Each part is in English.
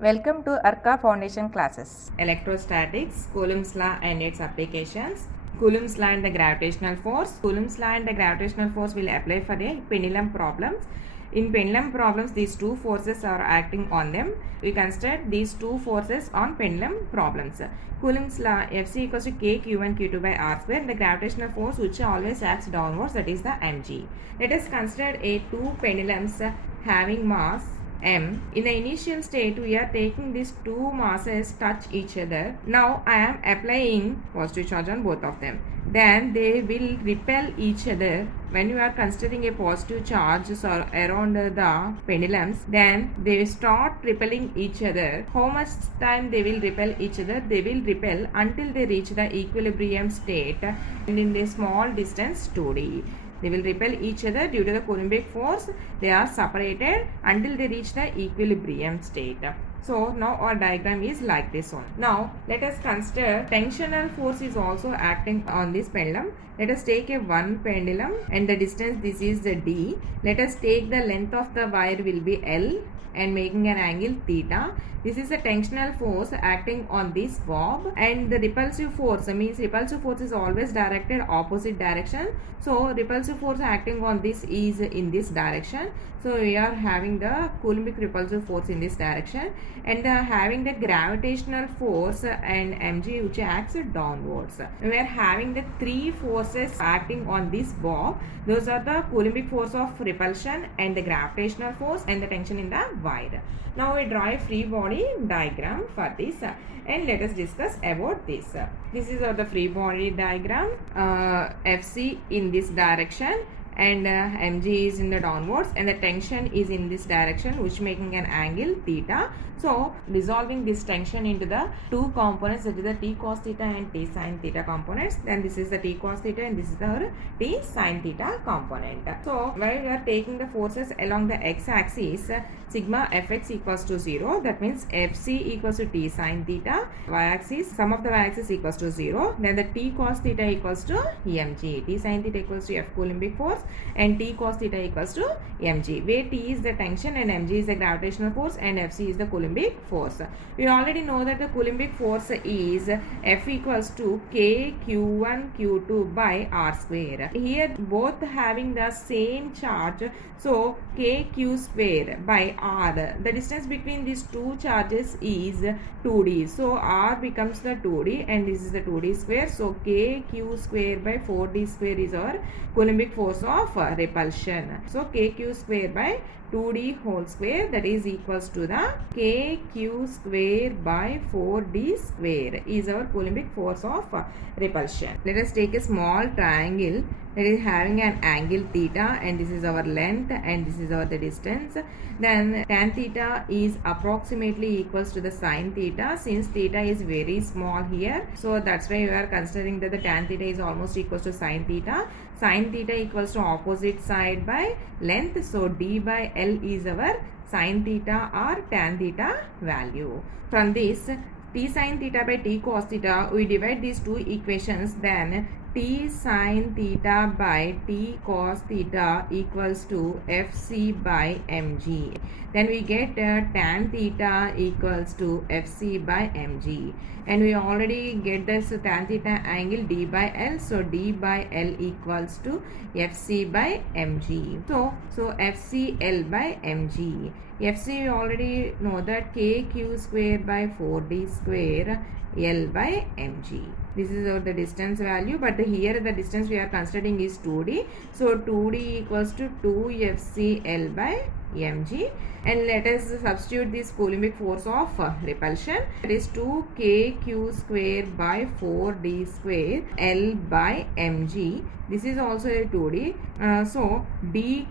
Welcome to ARCA Foundation classes. Electrostatics, Coulomb's law and its applications. Coulomb's law and the gravitational force. Coulomb's law and the gravitational force will apply for the pendulum problems. In pendulum problems, these two forces are acting on them. We consider these two forces on pendulum problems. Coulomb's law, Fc equals to k q1 q2 by r square. The gravitational force which always acts downwards, that is the mg. Let us consider two pendulums having mass m. In the initial state, we are taking these two masses touch each other. Now I am applying positive charge on both of them. Then they will repel each other. When you are considering a positive charge around the pendulums, then they will start repelling each other. How much time they will repel each other? They will repel until they reach the equilibrium state and in a small distance 2d. They will repel each other due to the Coulombic force. They are separated until they reach the equilibrium state. So now our diagram is like this one. Now let us consider tensional force is also acting on this pendulum. Let us take a one pendulum and the distance, this is the d. Let us take the length of the wire will be L and making an angle theta. This is a tensional force acting on this bob, and the repulsive force means repulsive force is always directed opposite direction. So repulsive force acting on this is in this direction. So we are having the Coulombic repulsive force in this direction, and having the gravitational force and mg which acts downwards. We are having the three forces acting on this bob. Those are the Coulombic force of repulsion and the gravitational force and the tension in the wire. Now we draw a free body diagram for this and let us discuss about this. This is the free body diagram. Fc in this direction and mg is in the downwards and the tension is in this direction, which making an angle theta. So dissolving this tension into the two components, that is the t cos theta and t sin theta components. Then this is the t cos theta and this is the t sin theta component. So while we are taking the forces along the x-axis, sigma fx equals to 0. That means fc equals to t sin theta. Y-axis, sum of the y-axis equals to 0. Then the t cos theta equals to mg. T sin theta equals to f Coulombic force and t cos theta equals to mg, where t is the tension and mg is the gravitational force and fc is the Coulombic force. We already know that the Coulombic force is F equals to k q1 q2 by r square. Here both having the same charge, so k q square by r. The distance between these two charges is 2d. So r becomes the 2d and this is the 2d square. So k q square by 4d square is our Coulombic force of repulsion. So kq square by 2d whole square, that is equals to the kq square by 4d square is our Coulombic force of repulsion. Let us take a small triangle that is having an angle theta, and this is our length and this is our the distance. Then tan theta is approximately equals to the sin theta, since theta is very small here. So that's why we are considering that the tan theta is almost equals to sin theta. Sin theta equals to opposite side by length. So d by L is our sin theta or tan theta value. From this t sin theta by t cos theta, we divide these two equations. Then t sin theta by t cos theta equals to fc by mg. Then we get tan theta equals to fc by mg, and we already get this tan theta angle d by L. So d by L equals to fc by mg. So fc L by mg. fc we already know that kq square by 4d square L by mg. This is the distance value, but here the distance we are considering is 2d. So 2d equals to 2fcl by mg, and let us substitute this Coulombic force of repulsion, that is 2kq square by 4d square L by mg. This is also a 2d. So d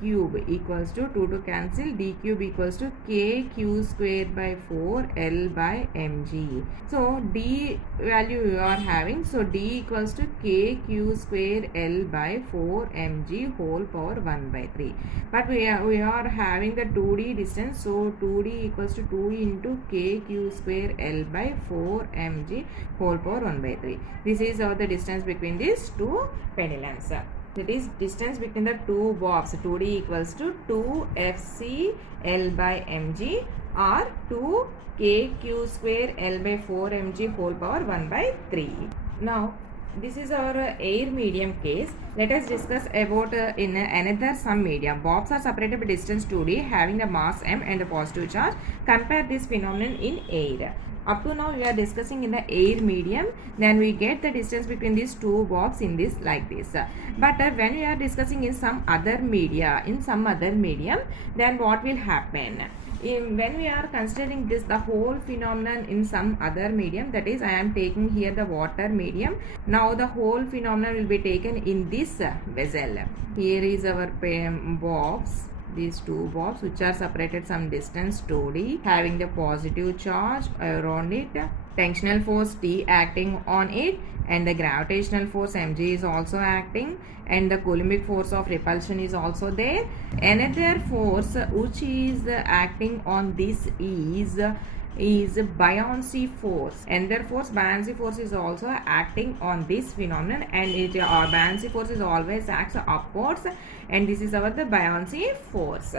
cube equals to 2 to cancel, d cube equals to kq square by 4 L by mg. So d value you are having, so d equals to kq square L by 4 mg whole power 1 by 3. But we are having the 2d distance, so 2d equals to 2 into kq square L by 4 mg whole power 1 by 3. This is the distance between these two pendulums. That is distance between the two bobs. 2d equals to 2fc L by mg or 2 kq square L by 4 mg whole power 1 by 3. Now this is our air medium case. Let us discuss about in another some medium. Bobs are separated by distance 2d having the mass m and the positive charge. Compare this phenomenon in air. Up to now we are discussing in the air medium, then we get the distance between these two bobs in this like this. But when we are discussing in some other medium, then what will happen? When we are considering this the whole phenomenon in some other medium, that is I am taking here the water medium. Now the whole phenomenon will be taken in this vessel. Here is our bobs, these two bobs which are separated some distance 2d having the positive charge around it, tensional force T acting on it, and the gravitational force mg is also acting, and the coulombic force of repulsion is also there. Another force which is acting on this is buoyancy force. Another force, buoyancy force, is also acting on this phenomenon, and buoyancy force is always acts upwards, and this is our the buoyancy force.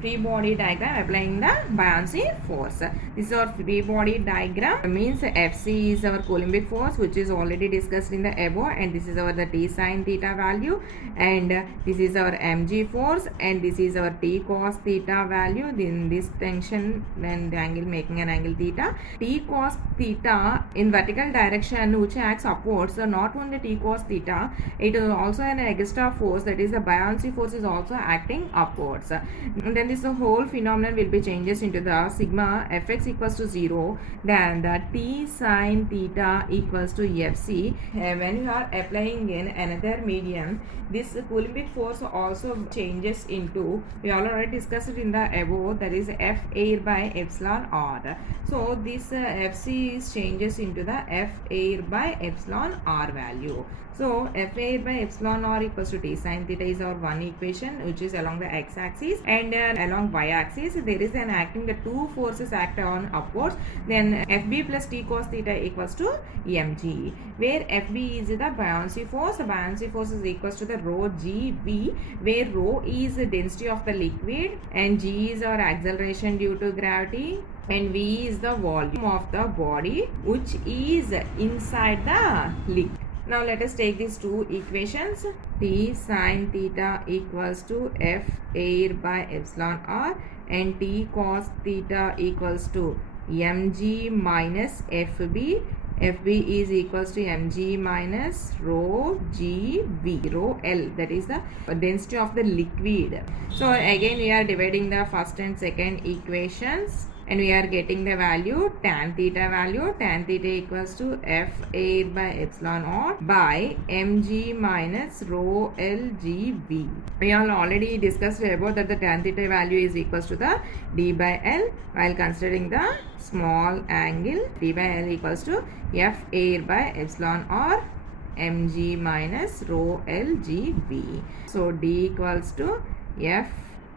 Free body diagram applying the buoyancy force. This is our free body diagram. Means Fc is our coulombic force which is already discussed in the above, and this is our the T sin theta value, and this is our mg force, and this is our T cos theta value. In this tension and the angle making an angle theta. T cos theta in vertical direction which acts upwards. So not only T cos theta, it is also an extra force, that is the buoyancy force is also acting upwards. And then this whole phenomenon will be changes into the sigma fx equals to 0, then the T sin theta equals to Fc. When you are applying in another medium, this coulombic force also changes into, we already discussed it in the above, that is F air by epsilon r. So this Fc is changes into the F air by epsilon r value. So F air by epsilon r equals to T sin theta is our one equation which is along the x-axis, and along y-axis there is an acting, the two forces act on upwards, then Fb plus T cos theta equals to mg, where Fb is the buoyancy force. The buoyancy force is equals to the rho gv, where rho is the density of the liquid and g is our acceleration due to gravity, and v is the volume of the body which is inside the liquid. Now let us take these two equations. T sin theta equals to F air by epsilon r, and T cos theta equals to mg minus Fb. Fb is equals to mg minus rho gv, rho L, that is the density of the liquid. So again we are dividing the first and second equations, and we are getting the value tan theta value. Tan theta equals to F air by epsilon r by mg minus rho L gv. We have already discussed about that the tan theta value is equals to the d by L while considering the small angle. D by L equals to F air by epsilon r mg minus rho L gv. So d equals to F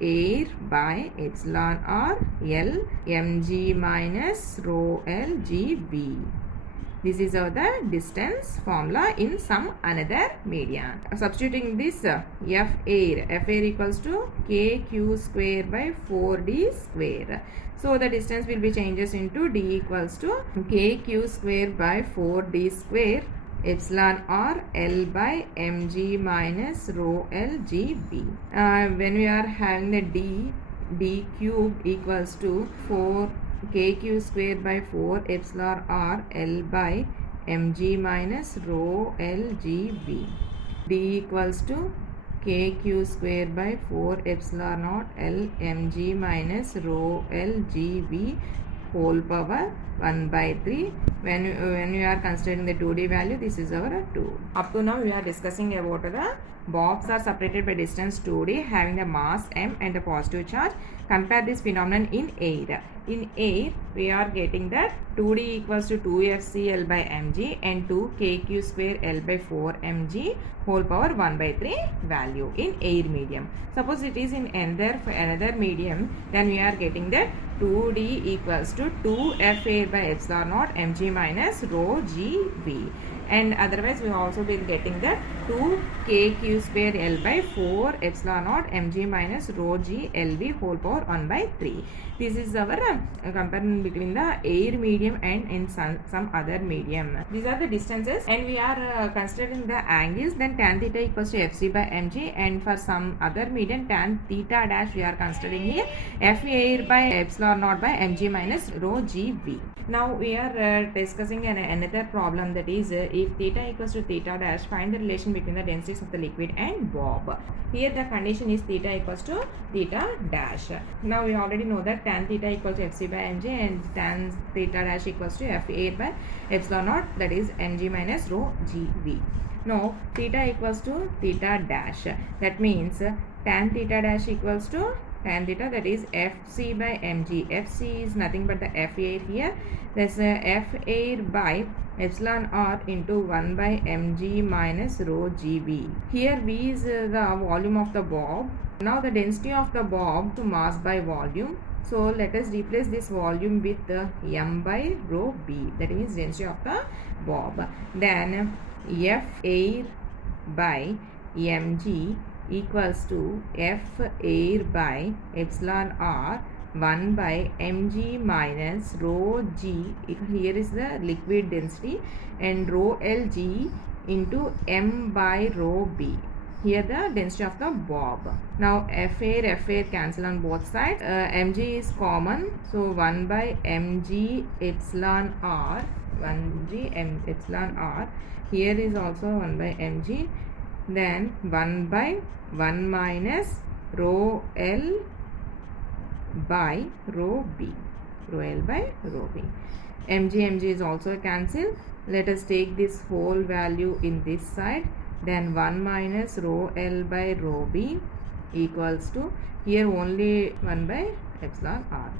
air by epsilon r L mg minus rho L gv. This is the distance formula in some another medium. Substituting this F air equals to kq square by 4d square. So the distance will be changes into d equals to kq square by 4d square epsilon r L by mg minus rho L gv. When we are having the d cube equals to 4 kq square by 4 epsilon r L by mg minus rho L gv. D equals to kq square by 4 epsilon naught L mg minus rho L gv whole power 1 by 3. When we are considering the 2d value, this is our 2. Up to now we are discussing about the bobs are separated by distance 2d having the mass m and the positive charge. Compare this phenomenon in air. In air we are getting that 2d equals to 2fcl by mg and 2 kq square L by 4 mg whole power 1 by 3 value in air medium. Suppose it is in another medium, then we are getting that 2d equals to 2f air by epsilon naught mg minus rho gv. and otherwise we also be getting the 2 kq square L by 4 epsilon naught mg minus rho g LV whole power 1 by 3. This is our comparison between the air medium and in some other medium. These are the distances, and we are considering the angles. Then tan theta equals to fc by mg, and for some other medium tan theta dash we are considering here f air by epsilon naught by mg minus rho gv. Now we are discussing another problem, that is if theta equals to theta dash, find the relation between the densities of the liquid and bob. Here the condition is theta equals to theta dash. Now we already know that tan theta equals to fc by mg and tan theta dash equals to f air by epsilon naught, that is mg minus rho gv. Now theta equals to theta dash, that means tan theta dash equals to tan theta, that is fc by mg. Fc is nothing but the f air here. That's f air by epsilon r into 1 by mg minus rho gv. Here v is the volume of the bob. Now the density of the bob to mass by volume. So let us replace this volume with m by rho b, that means density of the bob. Then f air by mg equals to f air by epsilon r 1 by mg minus rho g. Here is the liquid density, and rho lg into m by rho b. Here the density of the bob. Now f air cancel on both sides. Mg is common, so 1 by mg epsilon r, 1g m epsilon r. Here is also 1 by mg. Then 1 by 1 minus rho L by rho B, rho L by rho B. mg is also cancelled. Let us take this whole value in this side. Then 1 minus rho L by rho B equals to, here only 1 by epsilon r.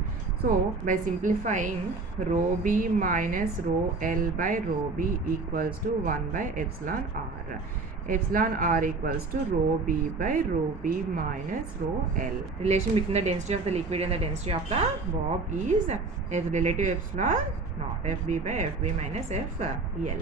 So by simplifying, rho B minus rho L by rho B equals to 1 by epsilon r. Epsilon r equals to rho B by rho B minus rho L. Relation between the density of the liquid and the density of the bob is f relative epsilon naught, fb by fb minus f L.